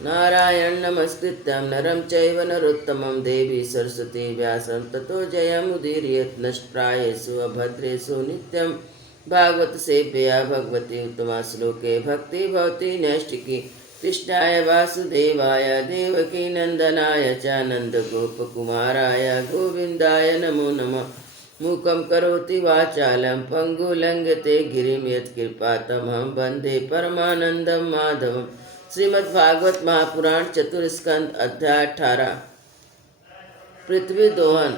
नारायण नमस्कृत्यं नरं चैव नरोत्तमं देवी सरस्वती व्यासं ततो जयमुदीरयेत् नष्टप्रायेषु अभद्रेषु नित्यं भागवत सेव्या भगवती उत्तमा श्लोके भक्ति भवति नैष्टिकी कृष्णाय वासुदेवाय देवकी नंदनाय च नन्दगोपकुमाराय गोविन्दाय नमो नमः। मूकं करोति वाचालं पङ्गुलङ्घ्यते गिरिं यत्कृपातमहं वन्दे परमानन्दं माधवम्। श्रीमद्भागवत महापुराण चतुर्स्कंद अध्याय 18। पृथ्वी दोहन।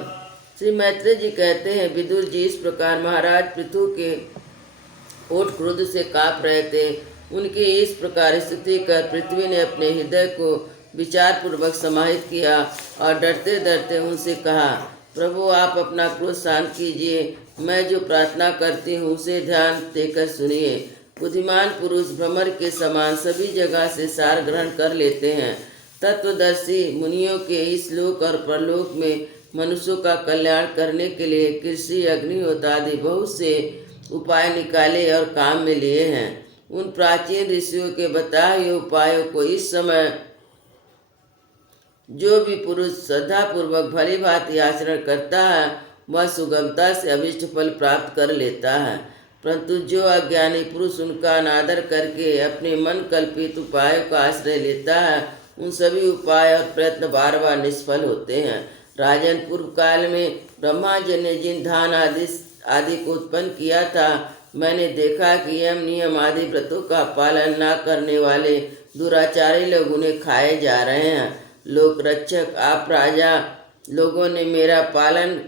श्री मैत्रेय जी कहते हैं, विदुर जी, इस प्रकार महाराज पृथु के ओठ क्रोध से काँप रहे थे। उनकी इस प्रकार स्तुति कर पृथ्वी ने अपने हृदय को विचार पूर्वक समाहित किया और डरते डरते उनसे कहा, प्रभु आप अपना क्रोध शांत कीजिए। मैं जो प्रार्थना करती हूँ उसे ध्यान देकर सुनिए। बुद्धिमान पुरुष भ्रमर के समान सभी जगह से सार ग्रहण कर लेते हैं। तत्वदर्शी मुनियों के इस लोक और परलोक में मनुष्यों का कल्याण करने के लिए कृषि, अग्निहोत्र आदि बहुत से उपाय निकाले और काम में लिए हैं। उन प्राचीन ऋषियों के बताए हुए उपायों को इस समय जो भी पुरुष श्रद्धापूर्वक भली भांति आचरण करता है वह सुगमता से अभिष्ट फल प्राप्त कर लेता है। परंतु जो अज्ञानी पुरुष उनका अनादर करके अपने मन कल्पित उपायों का आश्रय लेता है, उन सभी उपाय और प्रयत्न बार बार निष्फल होते हैं। राजन, पूर्व काल में ब्रह्मा जी ने जिन धान आदि को उत्पन्न किया था, मैंने देखा कि यम नियम आदि व्रतों का पालन न करने वाले दुराचारी लोग उन्हें खाए जा रहे हैं। लोक रक्षक आप राजा लोगों ने मेरा पालन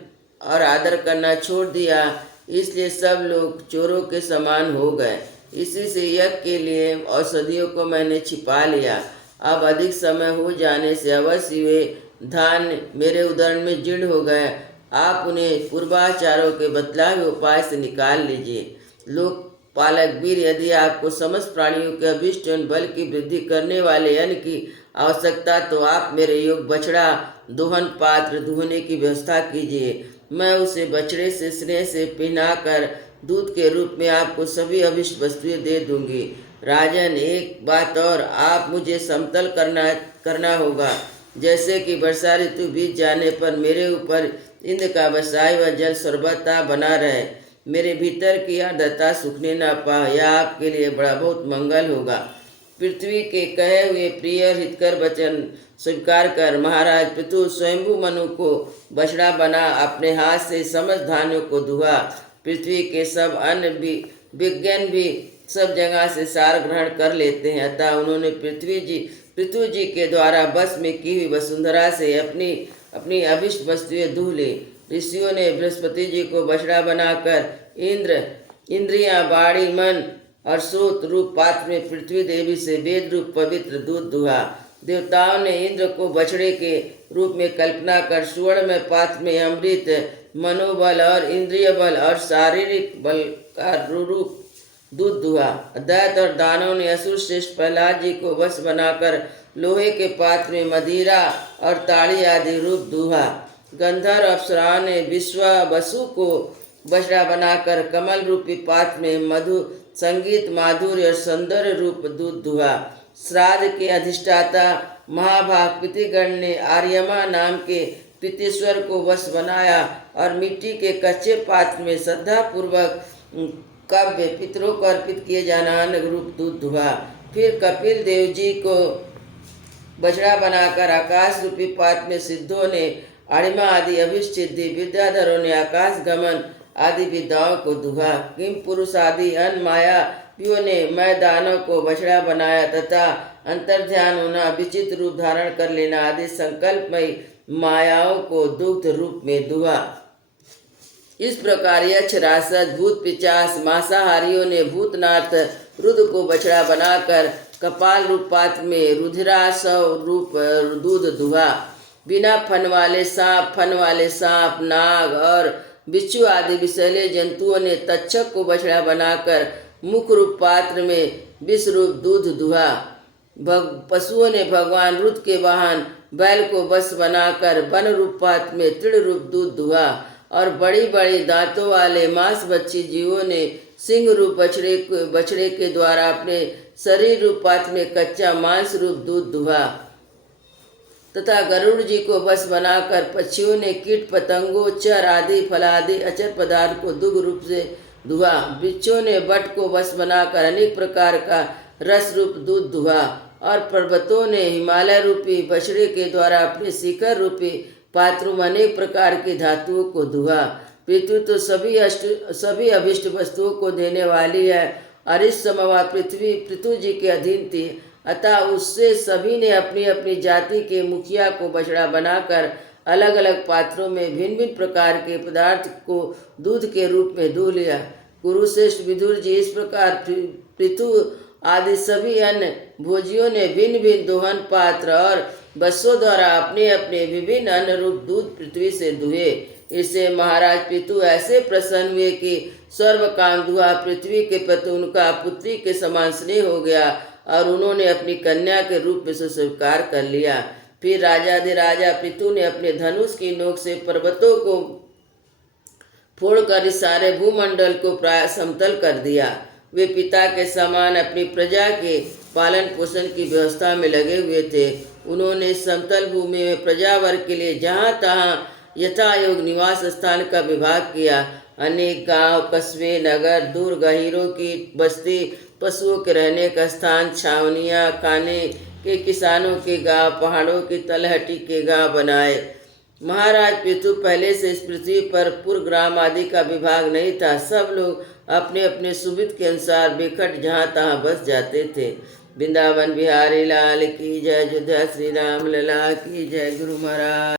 और आदर करना छोड़ दिया, इसलिए सब लोग चोरों के समान हो गए। इसी से यज्ञ के लिए औषधियों को मैंने छिपा लिया। अब अधिक समय हो जाने से अवश्य वे धान मेरे उदर में जीर्ण हो गए। आप उन्हें पूर्वाचारों के बतलाए हुए उपाय से निकाल लीजिए। लोक पालक वीर, यदि आपको समस्त प्राणियों के अभिष्ट बल की वृद्धि करने वाले अन्न की आवश्यकता, तो आप मेरे योग बछड़ा दोहन पात्र दुहने की व्यवस्था कीजिए। मैं उसे बछड़े से स्नेह से पहनाकर दूध के रूप में आपको सभी अभिष्ट वस्तुएं दे दूंगी। राजन, एक बात और, आप मुझे समतल करना होगा। जैसे कि वर्षा ऋतु बीत जाने पर मेरे ऊपर इंद्र का बरसाया हुआ जल सर्वथा बना रहे, मेरे भीतर की आर्द्रता सूखने न पाए, यह आपके लिए बड़ा बहुत मंगल होगा। पृथ्वी के कहे हुए प्रिय और हितकर वचन स्वीकार कर महाराज पृथु स्वयंभू मनु को बछड़ा बना अपने हाथ से समस्त धान्यों को दुहा। पृथ्वी के सब अन्य विज्ञान भी सब जगह से सार ग्रहण कर लेते हैं, अतः उन्होंने पृथु जी के द्वारा बस में की हुई वसुंधरा से अपनी अभिष्ट वस्तुएं दुह ली। ऋषियों ने बृहस्पति जी को बछड़ा बनाकर इंद्रियां, बाड़ी, मन और श्रोत रूप पात्र में पृथ्वी देवी से वेद रूप पवित्र दूध दुहा। देवताओं ने इंद्र को बछड़े के रूप में कल्पना कर सुवर्ण में पात्र में अमृत, मनोबल और इंद्रिय बल और शारीरिक बल का रूप दूध दुहा। दैत्य और दानव ने असुर श्रेष्ठ प्रहलाद जी को वश बनाकर लोहे के पात्र में मदिरा और ताड़ी आदि रूप दुहा। गंधर्व अप्सराओं ने विश्व वसु को बछड़ा बनाकर कमल रूपी पात्र में मधु, संगीत, माधुर्य और सौंदर्य रूप दूध दुहा। श्राद्ध के अधिष्ठाता महाभाग पितृगण ने आर्यमा नाम के पितृश्वर को वश बनाया और मिट्टी के कच्चे पात्र में श्रद्धा पूर्वक काव्य पितरों को अर्पित किए जाना रूप दूध दुहा। फिर कपिल देव जी को बछड़ा बनाकर आकाश रूपी पात्र में सिद्धों ने अणिमा आदि अभिष्ट सिद्धि, विद्याधरों ने आकाश गमन आदि विद्याओं को दुहा। किम पुरुष आदि अन मायावियों ने मैं दानव को बछड़ा बनाया तथा अंतर्ध्यान होना, विचित्र रूप धारण कर लेना आदि संकल्पमयी मायाओं को दुग्ध रूप में दुहा। इस प्रकार यक्ष, राक्षस, भूत, पिशाच, मांसाहारियों ने भूतनाथ रुद्र को बछड़ा बनाकर कपाल रूप पात्र में रुधिरासव रूप दूध दुहा। बिना फन वाले सांप, नाग और बिच्छू आदि विषैले जंतुओं ने तक्षक को बछड़ा बनाकर मुख रूप पात्र में विष रूप दूध दुहा। पशुओं ने भगवान रुद्र के वाहन बैल को बस बनाकर वन रूप पात्र में तृण रूप दूध दुहा। और बड़ी बड़ी दांतों वाले मांस भक्षी जीवों ने सिंह रूप बछड़े के द्वारा अपने शरीर रूप पात्र में कच्चा मांस रूप दूध दुहा तथा गरुड़ जी को बस बनाकर पक्षियों ने कीट पतंगों चर आदि फलादि अचर पदार्थ को दुग्ध रूप से दुहा। वृक्षों ने बट को बस बनाकर अनेक प्रकार का रस रूप दूध दुहा और पर्वतों ने हिमालय रूपी बछड़े के द्वारा अपने शिखर रूपी पात्रों में अनेक प्रकार की धातुओं को दुहा। पृथ्वी तो सभी अभिष्ट वस्तुओं को देने वाली है और इस समय वह पृथ्वी पृथु जी के अधीन थी, अतः उससे सभी ने अपनी अपनी जाति के मुखिया को बछड़ा बनाकर अलग अलग पात्रों में भिन्न भिन्न प्रकार के पदार्थ को दूध के रूप में दूह लिया। कुरुश्रेष्ठ विदुर जी, इस प्रकार पृथु आदि सभी अन्य भोजियों ने भिन्न भिन्न दोहन पात्र और बसों द्वारा अपने अपने विभिन्न अन्य रूप दूध पृथ्वी से दुहे। इससे महाराज पृथु ऐसे प्रसन्न हुए कि सर्व काम दुहा पृथ्वी के प्रति उनका पुत्री के समान स्नेह हो गया और उन्होंने अपनी कन्या के रूप में स्वीकार कर लिया। फिर राजाधिराजा पृथु ने अपने धनुष की नोक से पर्वतों को फोड़कर इस सारे भूमंडल को प्राय समतल कर दिया। वे पिता के समान अपनी प्रजा के पालन पोषण की व्यवस्था में लगे हुए थे। उन्होंने इस समतल भूमि में प्रजा वर्ग के लिए जहाँ तहाँ यथायोग निवास स्थान का विभाग किया। अनेक गांव, कस्बे, नगर, दूर गहीरों की बस्ती, पशुओं के रहने का स्थान, छावनियाँ, खाने के किसानों के गांव, पहाड़ों की तलहटी के गांव बनाए। महाराज पृथु पहले से इस पृथ्वी पर पुरग्राम आदि का विभाग नहीं था। सब लोग अपने अपने सुविध के अनुसार बेखट जहाँ तहाँ बस जाते थे। वृंदावन बिहारी लाल की जय। अयोध्या श्री राम लला की जय। गुरु महाराज।